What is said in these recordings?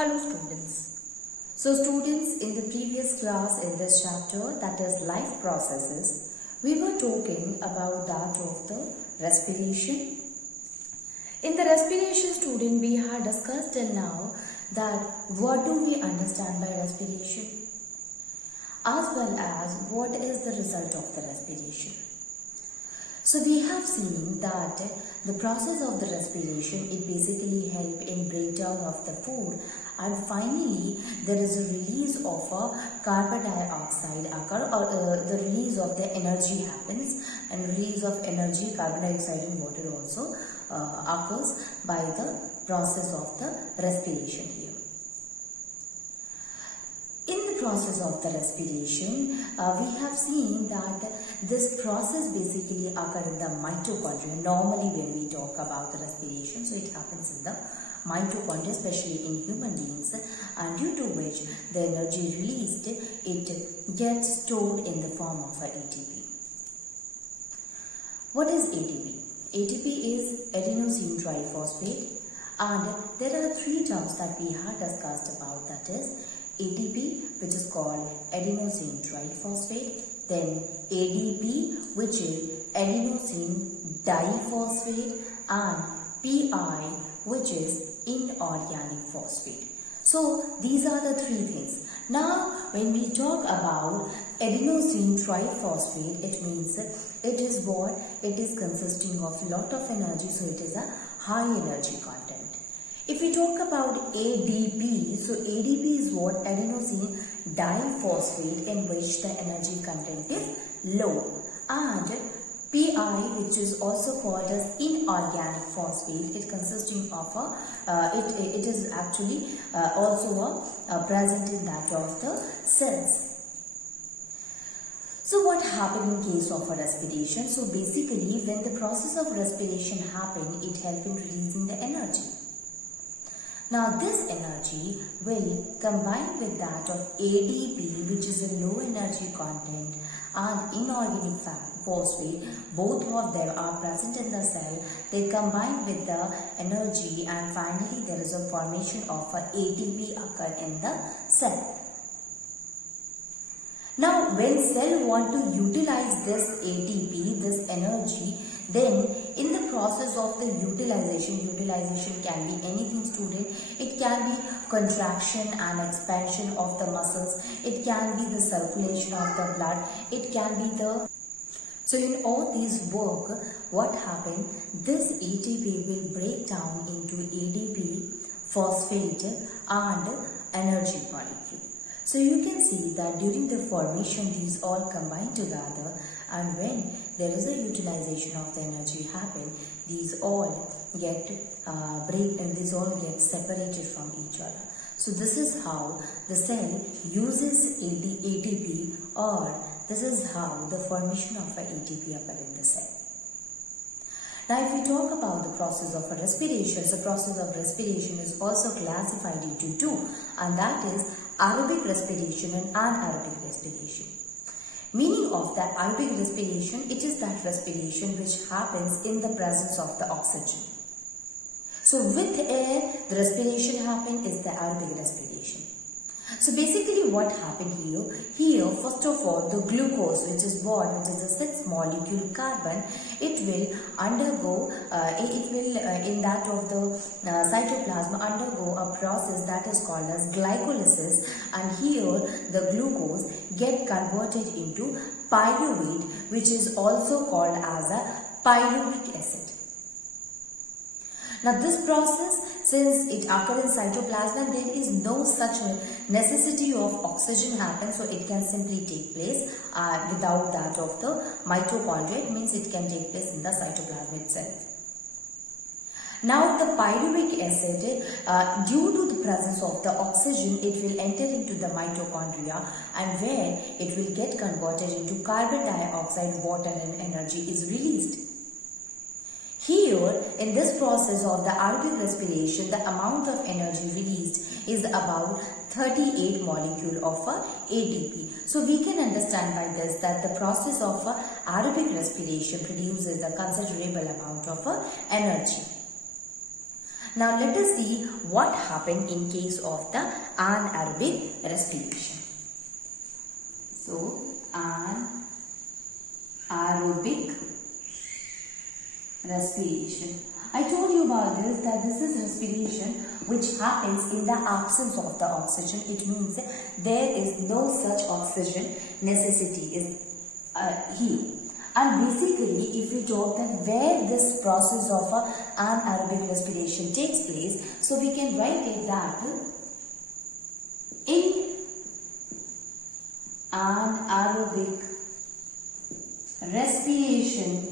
Hello students. So students, in the previous class in this chapter, that is life processes, we were talking about that of the respiration. In the respiration, student, we had discussed till now that what do we understand by respiration as well as what is the result of the respiration. So we have seen that the process of the respiration, it basically help in breakdown of the food, and finally there is a release of a carbon dioxide occur, or the release of the energy happens, and release of energy, carbon dioxide and water also occurs by the process of the respiration here. In the process of the respiration, we have seen that this process basically occurs in the mitochondria. Normally when we talk about the respiration, so it happens in the mitochondria, especially in human beings, and due to which the energy released, it gets stored in the form of ATP. What is ATP? ATP is adenosine triphosphate, and there are three terms that we have discussed about, that is ATP, which is called adenosine triphosphate, then ADP, which is adenosine diphosphate, and PI, which is inorganic phosphate. So these are the three things. Now when we talk about adenosine triphosphate, it means it is what? It is consisting of lot of energy, so it is a high energy content. If we talk about ADP, so ADP is what? Adenosine diphosphate, in which the energy content is low. And PI, which is also called as inorganic phosphate, it consisting of it is actually also present in that of the cells. So what happened in case of a respiration? So basically when the process of respiration happened, it helped in releasing the energy. Now this energy will combine with that of ADP, which is a low energy content, and inorganic phosphate. Both of them are present in the cell. They combine with the energy, and finally there is a formation of a ATP occur in the cell. Now when cell want to utilize this ATP, this energy, then in the process of the utilization can be anything, student. It can be contraction and expansion of the muscles. It can be the circulation of the blood. It can be the... So in all these work, what happened? This ATP will break down into ADP, phosphate and energy molecule. So you can see that during the formation, these all combine together, and when there is a utilization of the energy happen, these all get these all get separated from each other. So this is how the cell uses ATP, or this is how the formation of a ATP occur in the cell. Now if we talk about the process of a respiration, the process of respiration is also classified into two, and that is aerobic respiration and anaerobic respiration. Meaning of the aerobic respiration, it is that respiration which happens in the presence of the oxygen. So with air, the respiration happen is the aerobic respiration. So basically what happened here? Here first of all the glucose, which is what? Which is a 6 molecule carbon, it will undergo, in that of the cytoplasm undergo a process that is called as glycolysis, and here the glucose get converted into pyruvate, which is also called as a pyruvic acid. Now this process, since it occurs in cytoplasm, there is no such necessity of oxygen happen, so it can simply take place without that of the mitochondria. It means it can take place in the cytoplasm itself. Now the pyruvic acid, due to the presence of the oxygen, it will enter into the mitochondria, and where it will get converted into carbon dioxide, water and energy is released. Here, in this process of the aerobic respiration, the amount of energy released is about 38 molecule of ATP. So we can understand by this that the process of aerobic respiration produces a considerable amount of energy. Now let us see what happened in case of the anaerobic respiration. So anaerobic respiration. I told you about this, that this is respiration which happens in the absence of the oxygen. It means there is no such oxygen necessity is here. And basically, if we talk that where this process of anaerobic respiration takes place, so we can write it that in anaerobic respiration,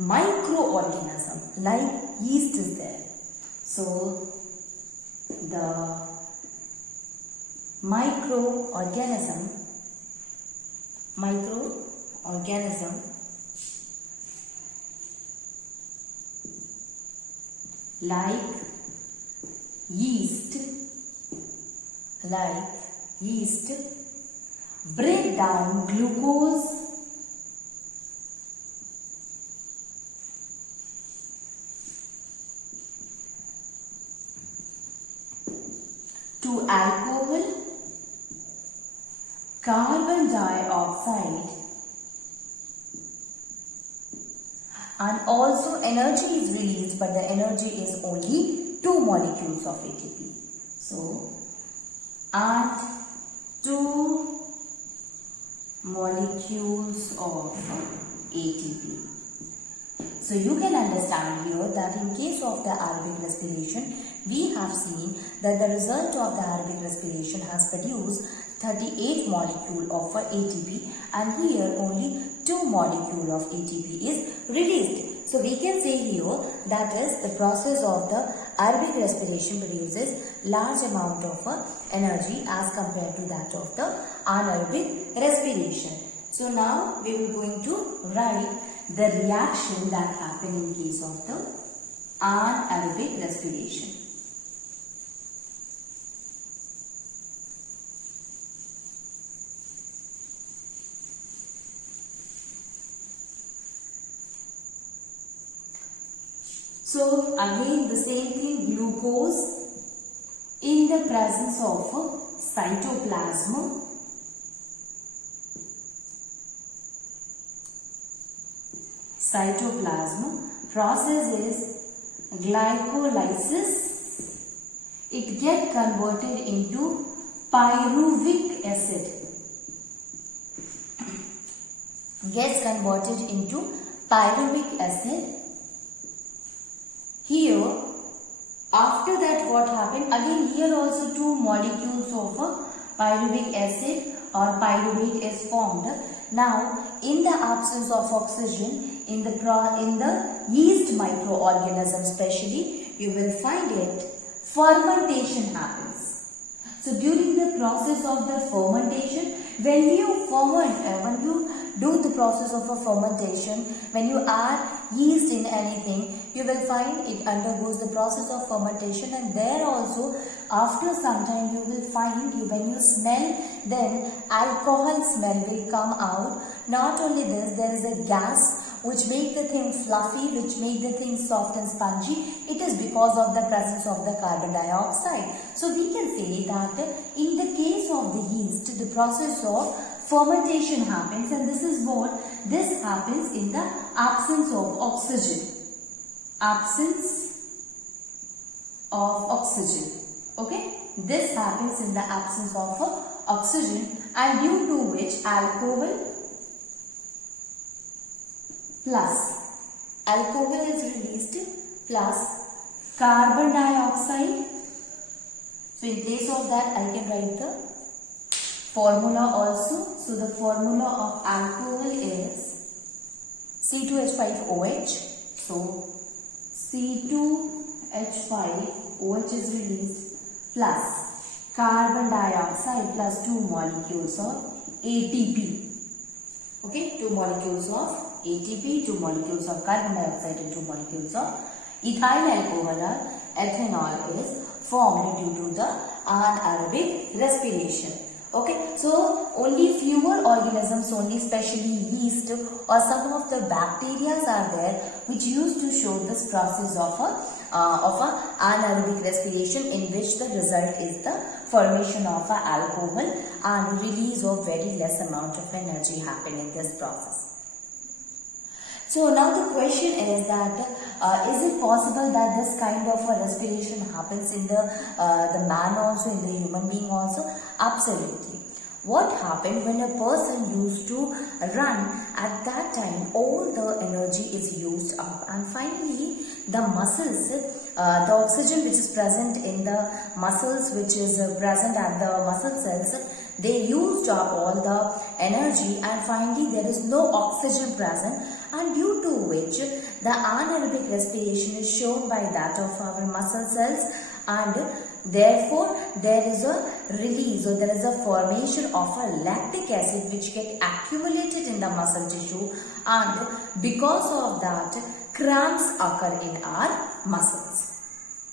microorganism like yeast is there. So the microorganism like yeast break down glucose to alcohol, carbon dioxide, and also energy is released, but the energy is only 2 molecules of ATP. So, and 2 molecules of ATP. So you can understand here that in case of the aerobic respiration, we have seen that the result of the aerobic respiration has produced 38 molecule of ATP, and here only 2 molecule of ATP is released. So we can say here that is the process of the aerobic respiration produces large amount of energy as compared to that of the anaerobic respiration. So now we will going to write the reaction that happened in case of the anaerobic respiration. So again the same thing, glucose in the presence of cytoplasm process is glycolysis. It gets converted into pyruvic acid. Here, after that what happened? Again here also 2 molecules of pyruvic acid or pyruvate is formed. Now, in the absence of oxygen, in the yeast microorganism especially, you will find it fermentation happens. So during the process of the fermentation, when you do the process of a fermentation, when you add yeast in anything, you will find it undergoes the process of fermentation, and there also after some time you will find when you smell, then alcohol smell will come out. Not only this, there is a gas which make the thing fluffy, which make the thing soft and spongy. It is because of the presence of the carbon dioxide. So we can say that in the case of the yeast, the process of fermentation happens, and this happens in the absence of oxygen. Okay, this happens in the absence of oxygen, and due to which alcohol is released plus carbon dioxide. So in place of that I can write the formula also. So the formula of alcohol is C2H5OH. So C2H5OH is released plus carbon dioxide plus 2 molecules of ATP. Okay, 2 molecules of ATP, 2 molecules of carbon dioxide and 2 molecules of ethyl alcohol or ethanol is formed due to the anaerobic respiration. Okay, so only fewer organisms, only especially yeast or some of the bacteria are there which used to show this process of a anaerobic respiration, in which the result is the formation of a alcohol and release of very less amount of energy happen in this process. So now the question is that is it possible that this kind of a respiration happens in the man also, in the human being also? Absolutely. What happened when a person used to run, at that time all the energy is used up, and finally the muscles, the oxygen which is present in the muscles, which is present at the muscle cells, they used up all the energy, and finally there is no oxygen present, and due to which the anaerobic respiration is shown by that of our muscle cells, and therefore there is a release or there is a formation of a lactic acid which get accumulated in the muscle tissue, and because of that cramps occur in our muscles.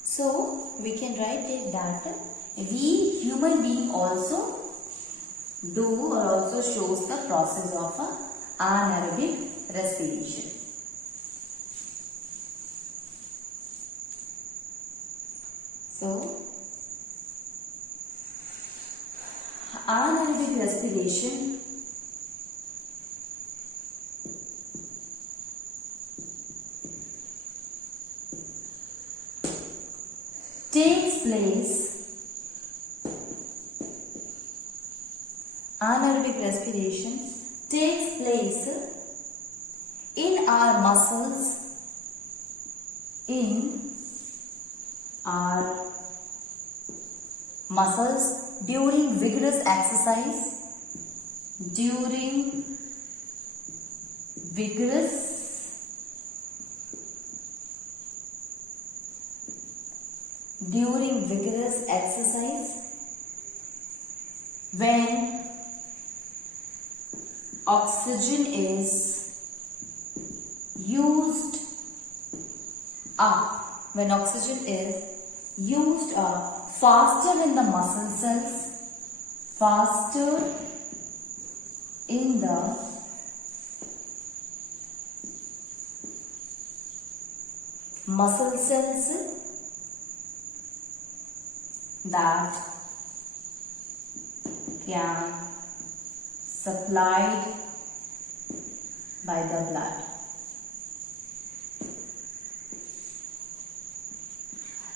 So we can write it that we human being also do or also shows the process of anaerobic respiration. So anaerobic respiration takes place, anaerobic respiration takes place in our muscles, during vigorous exercise, during vigorous exercise, when oxygen is used up, faster in the muscle cells, faster in the muscle cells, that can supplied by the blood.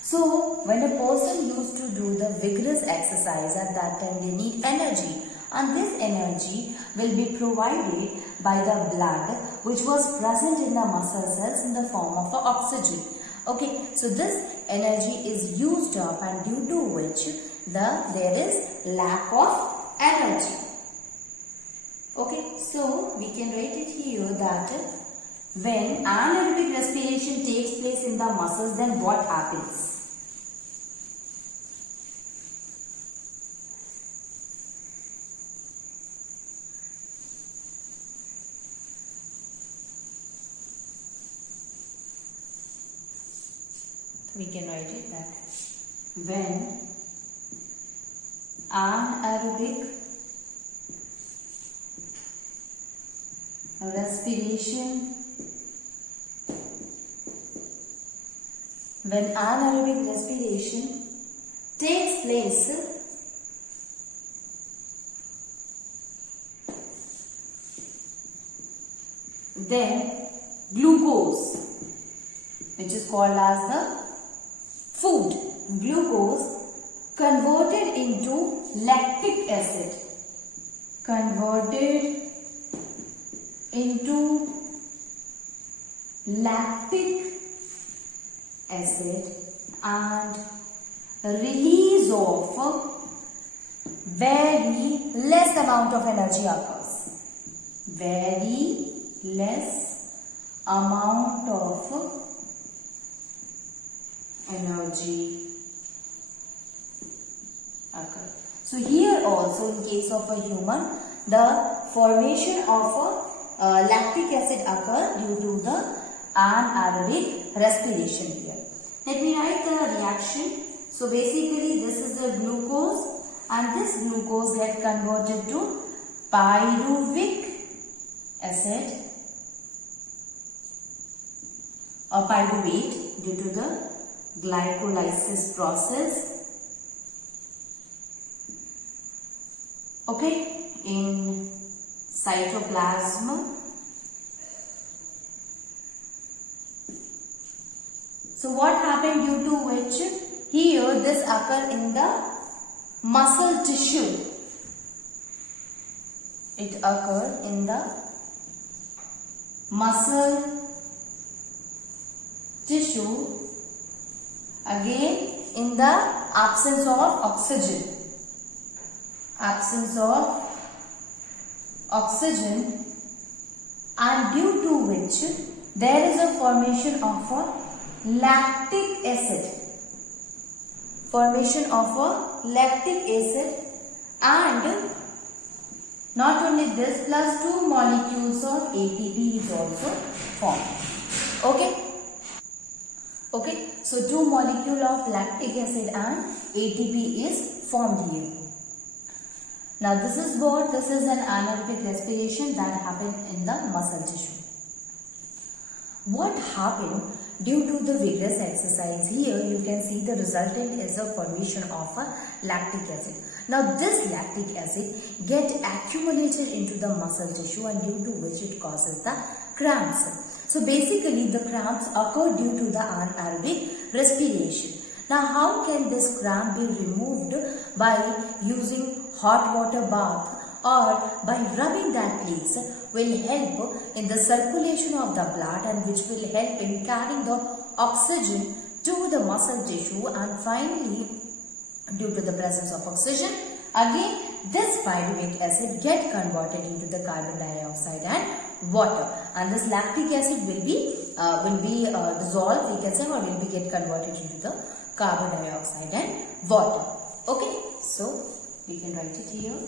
So when a person used to do the vigorous exercise, at that time they need energy, and this energy will be provided by the blood which was present in the muscle cells in the form of oxygen. Okay, so this energy is used up, and due to which there is lack of energy. Okay, so we can write it here that when anaerobic respiration takes place in the muscles, then what happens? We can write it that when anaerobic respiration takes place, then glucose, which is called as the food, glucose converted into lactic acid, and release of very less amount of energy occurs. Very less amount of energy occurs. So here also, in case of a human, the formation of lactic acid occurs due to the anaerobic respiration here. Let me write the reaction. So basically this is the glucose and this glucose get converted to pyruvic acid or pyruvate due to the glycolysis process. Okay, in cytoplasm. So what happened, due to which here this occur in the muscle tissue. It occur in the muscle tissue, again in the absence of oxygen. Absence of oxygen, and due to which there is a formation of a lactic acid. Formation of a lactic acid, and not only this, plus 2 molecules of ATP is also formed. Okay, so 2 molecule of lactic acid and ATP is formed here. Now this is what? This is an anaerobic respiration that happened in the muscle tissue. What happened due to the vigorous exercise? Here you can see the resultant is a formation of a lactic acid. Now this lactic acid get accumulated into the muscle tissue, and due to which it causes the cramps. So basically the cramps occur due to the anaerobic respiration. Now how can this cramp be removed? By using hot water bath or by rubbing that place will help in the circulation of the blood, and which will help in carrying the oxygen to the muscle tissue, and finally due to the presence of oxygen, again this pyruvic acid get converted into the carbon dioxide and water, and this lactic acid will be dissolved, we can say, or will be get converted into the carbon dioxide and water. Okay, so we can write it here.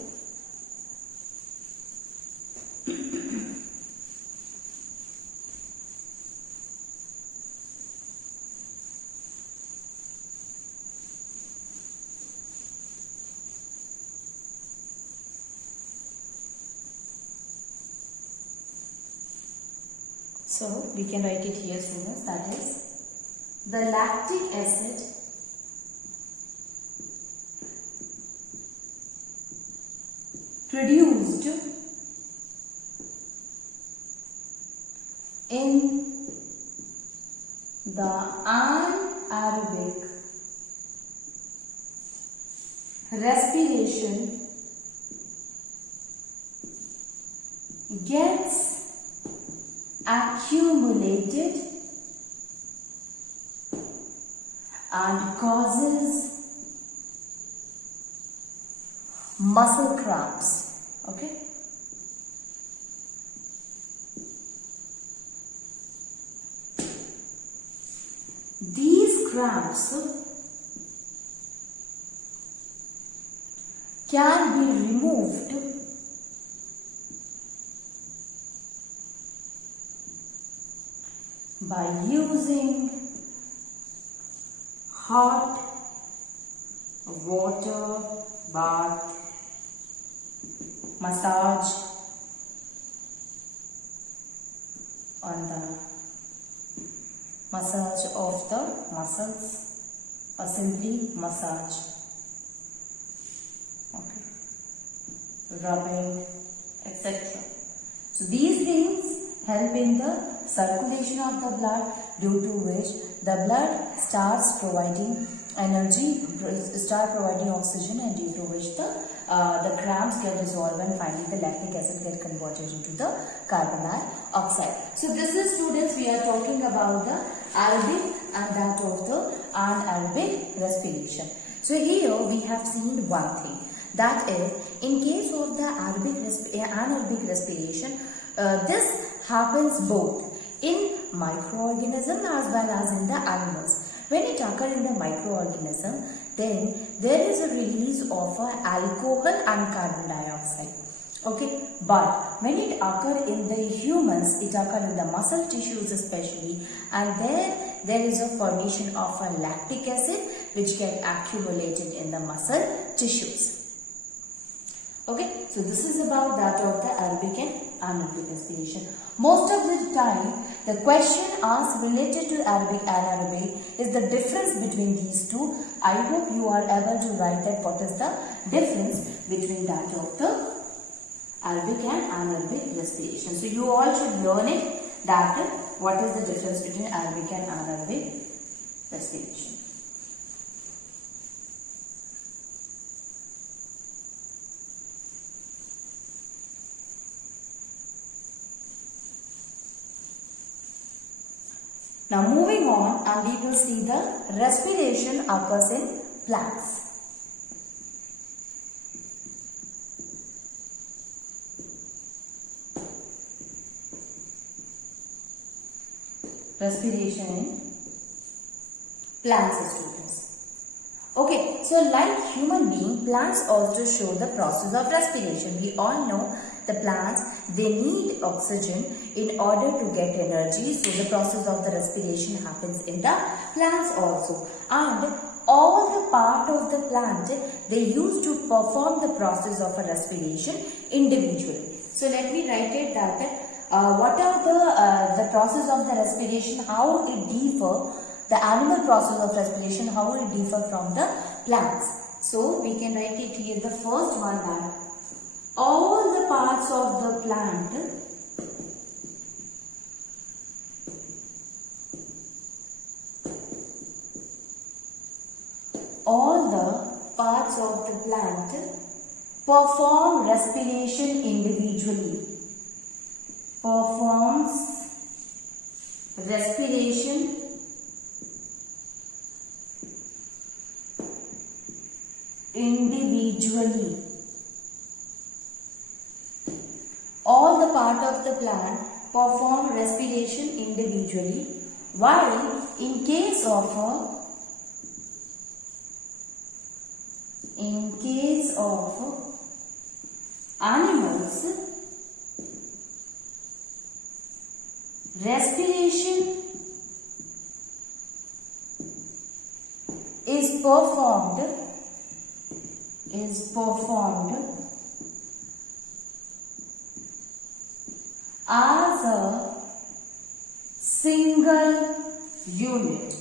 So we can write it here, students, that is the lactic acid produced in the anaerobic respiration gets accumulated and causes muscle cramps. Okay. These cramps can be removed by using hot water bath, massage on the massage of the muscles, or simply massage. Okay, rubbing, etc. So these things help in the circulation of the blood, due to which the blood starts providing energy, start providing oxygen, and due to which the cramps get dissolved, and finally the lactic acid get converted into the carbon dioxide. So this is, students, we are talking about the aerobic and that of the anaerobic respiration. So here we have seen one thing, that is, in case of the anaerobic respiration, this happens both in microorganism as well as in the animals. When it occurs in the microorganism, then there is a release of alcohol and carbon dioxide. Okay, but when it occurs in the humans, it occurs in the muscle tissues especially, and there is a formation of a lactic acid which get accumulated in the muscle tissues. Okay, so this is about that of the aerobic and anaerobic respiration. Most of the time, the question asked related to aerobic and anaerobic is the difference between these two. I hope you are able to write that what is the difference between that of the aerobic and anaerobic respiration. So you all should learn it that what is the difference between aerobic and anaerobic respiration. Now moving on, and we will see the respiration occurs in plants. Respiration in plants, students. Okay, so like human being, plants also show the process of respiration. We all know the plants, they need oxygen in order to get energy. So the process of the respiration happens in the plants also. And all the part of the plant, they use to perform the process of a respiration individually. So let me write it that what are the process of the respiration, how it differ, the animal process of respiration, how it differ from the plants. So we can write it here, the first one, that all the parts of the plant perform respiration individually. Performs respiration individually. All the part of the plant perform respiration individually, while in case of animals, respiration is performed as a single unit.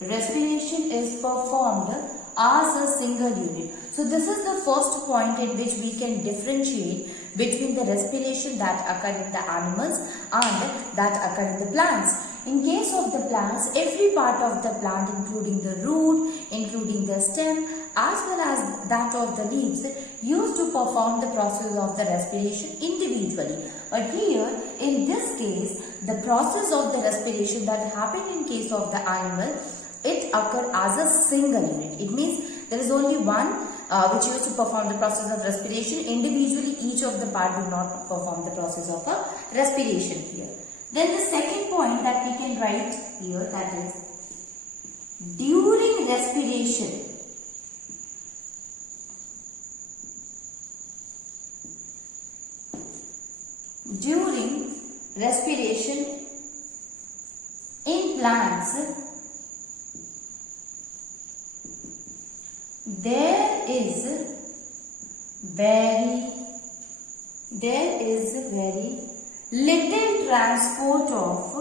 Respiration is performed as a single unit. So this is the first point in which we can differentiate between the respiration that occur in the animals and that occur in the plants. In case of the plants, every part of the plant, including the root, including the stem, as well as that of the leaves, used to perform the process of the respiration individually. But here, in this case, the process of the respiration that happened in case of the animal, it occurred as a single unit. It means there is only one which used to perform the process of respiration. Individually, each of the part do not perform the process of a respiration here. Then the second point that we can write here, that is during respiration, in plants, there is very little transport of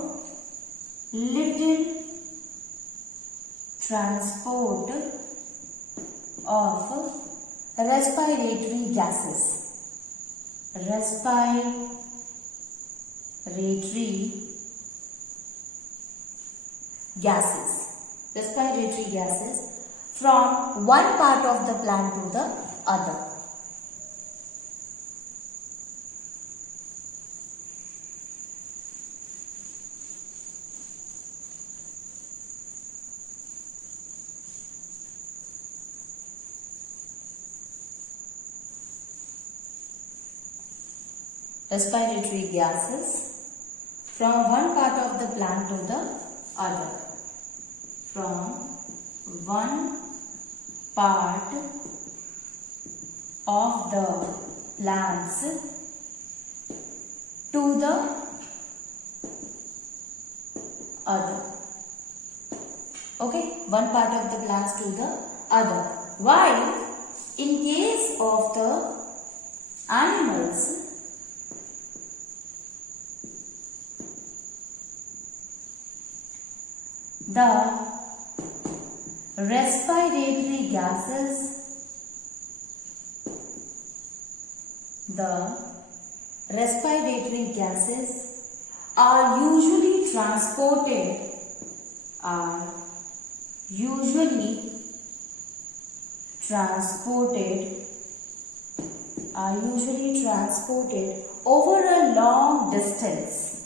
respiratory gases. Respiratory gases from one part of the plant to the other. Respiratory gases from one part of the plant to the other. From one part of the plants to the other. Okay, one part of the plants to the other. While in case of the animals the respiratory gases are usually transported over a long distance.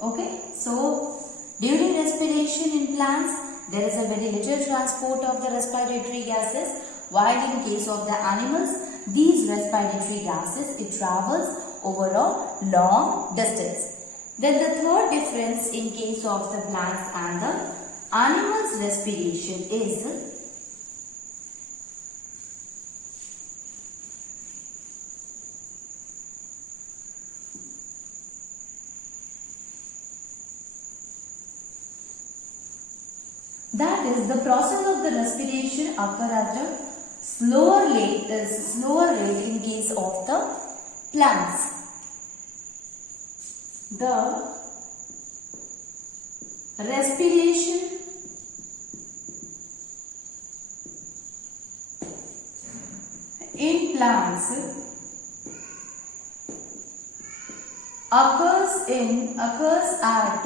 Okay, so during respiration in plants, there is a very little transport of the respiratory gases, while in case of the animals, these respiratory gases, it travels over a long distance. Then the third difference in case of the plants and the animals' respiration is that is, the process of the respiration occur at a slower rate in case of the plants. The respiration in plants occurs at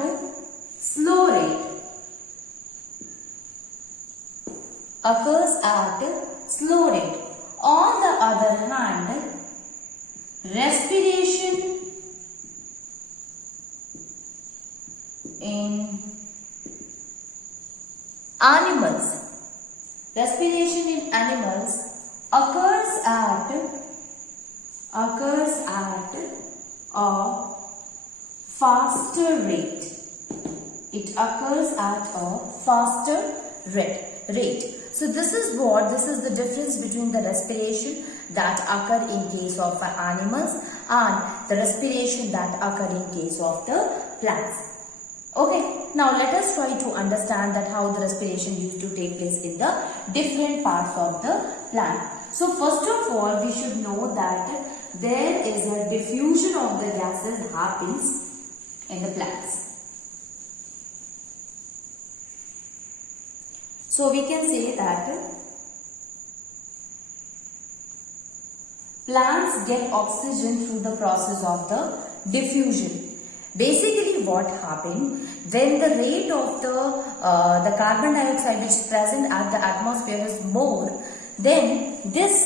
slow rate. On the other hand, respiration in animals occurs at a faster rate. It occurs at a faster rate. So this is the difference between the respiration that occur in case of animals and the respiration that occur in case of the plants. Okay, now let us try to understand that how the respiration used to take place in the different parts of the plant. So first of all, we should know that there is a diffusion of the gases happens in the plants. So we can say that plants get oxygen through the process of the diffusion. Basically what happened, when the rate of the carbon dioxide which is present at the atmosphere is more, then that is,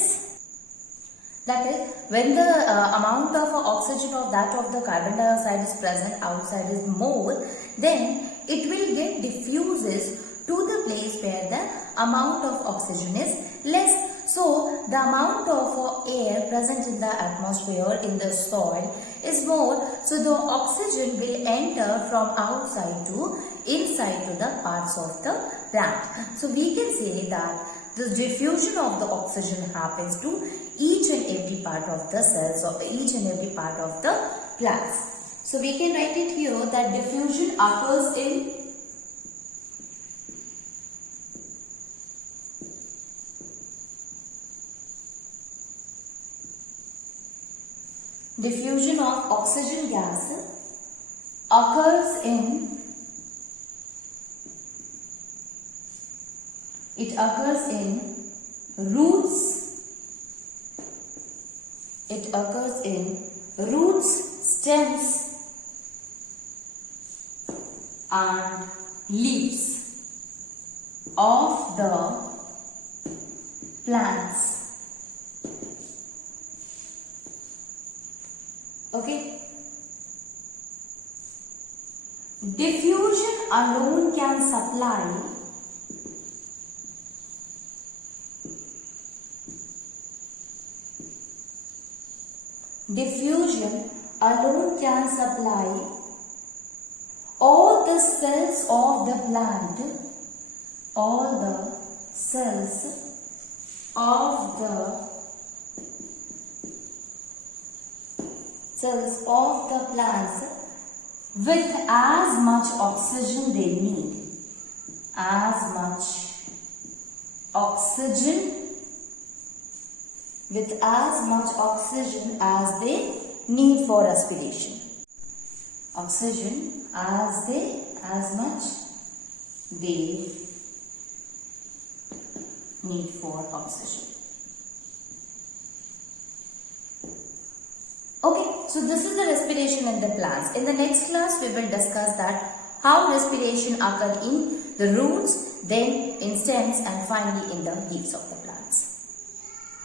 when the amount of oxygen of the carbon dioxide is present outside is more, then it will get diffuses to the place where the amount of oxygen is less. So the amount of air present in the atmosphere, in the soil, is more. So the oxygen will enter from outside to inside to the parts of the plant. So we can say that the diffusion of the oxygen happens to each and every part of the cells or each and every part of the plants. So we can write it here that diffusion occurs in diffusion of oxygen gas occurs in roots, stems and leaves of the plants. Okay. Diffusion alone can supply all the cells of the plant, plants with as much oxygen they need. as much oxygen as they need for respiration. Oxygen as much they need for oxygen. Okay, so this is the respiration in the plants. In the next class, we will discuss that how respiration occurs in the roots, then in stems, and finally in the leaves of the plant.